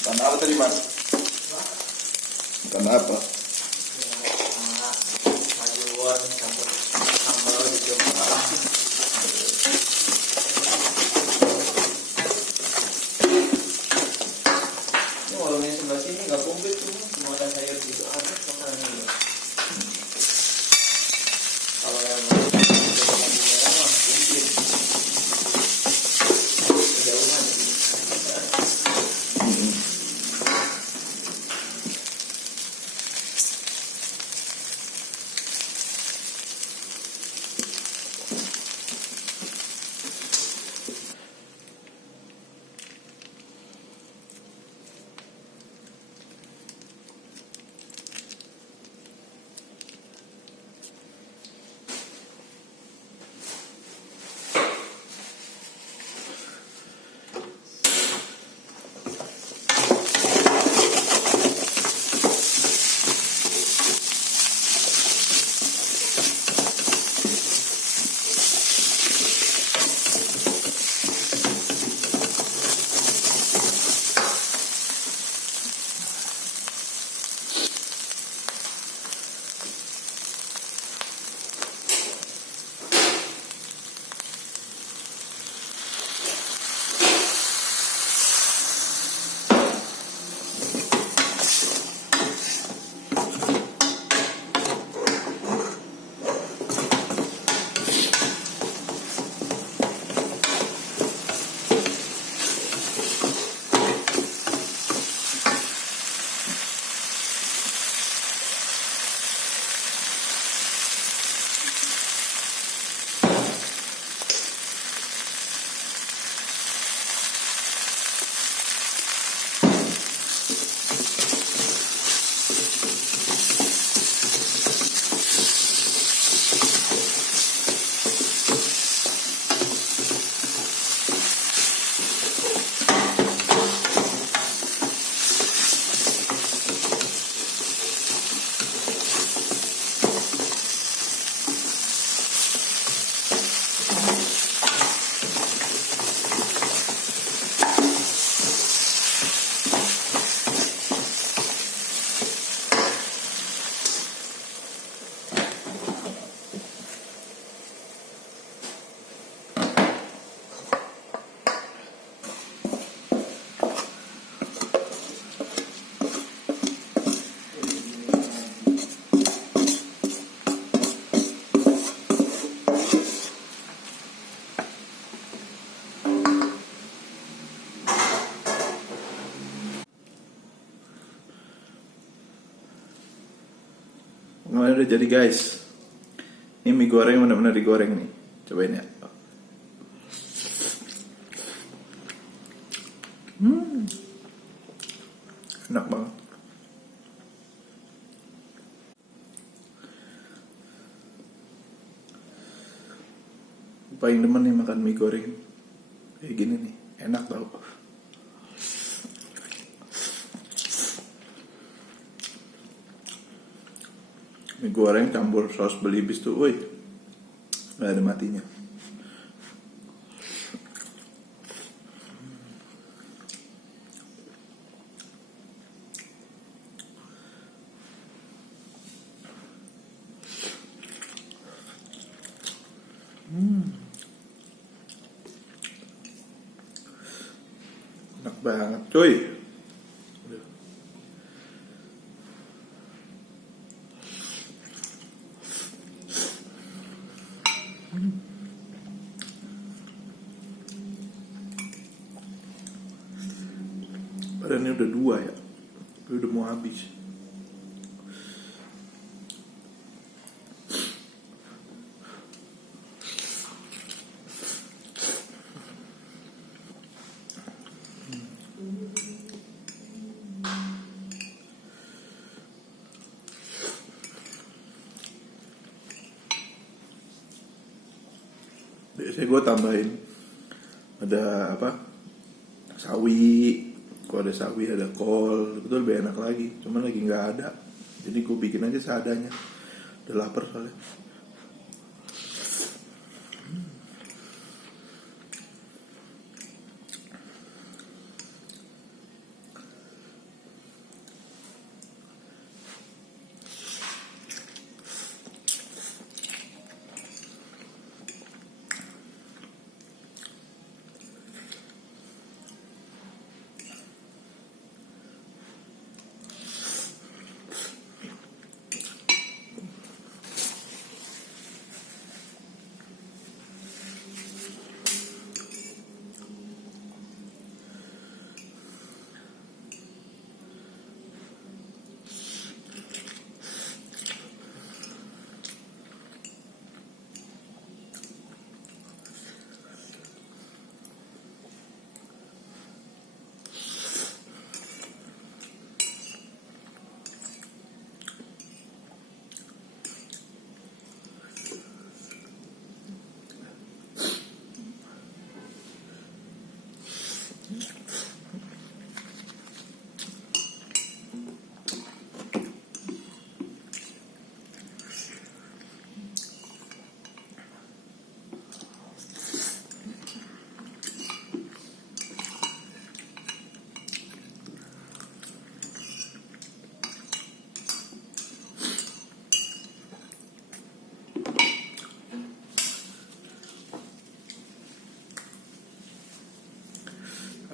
Makan apa tadi Mas? Makan apa? Sayur campur sambal gitu. Ini warung yang sebelah sini nggak komplit tuh, cuma ada sayur gitu aja makanannya. Kalau yang lampu merah mah komplit. Kejauhan. Nah, udah jadi guys. Ini mie goreng benar-benar digoreng nih. Cobain ya. Enak banget. Paling demen nih makan mie goreng kayak gini nih. Enak tau. Mie goreng campur saus belibis tuh, woi, nggak ada matinya. Enak banget, cuy. Padahal ini udah 2 ya, udah mau habis. Biasanya gue tambahin ada apa, sawi. Kalau ada sawi ada kol, betul lebih enak lagi. Cuman lagi nggak ada, jadi gue bikin aja seadanya. Udah lapar soalnya.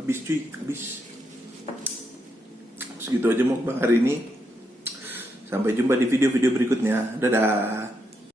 Habis cuy, habis. Segitu aja mukbang hari ini. Sampai jumpa di video-video berikutnya. Dadah.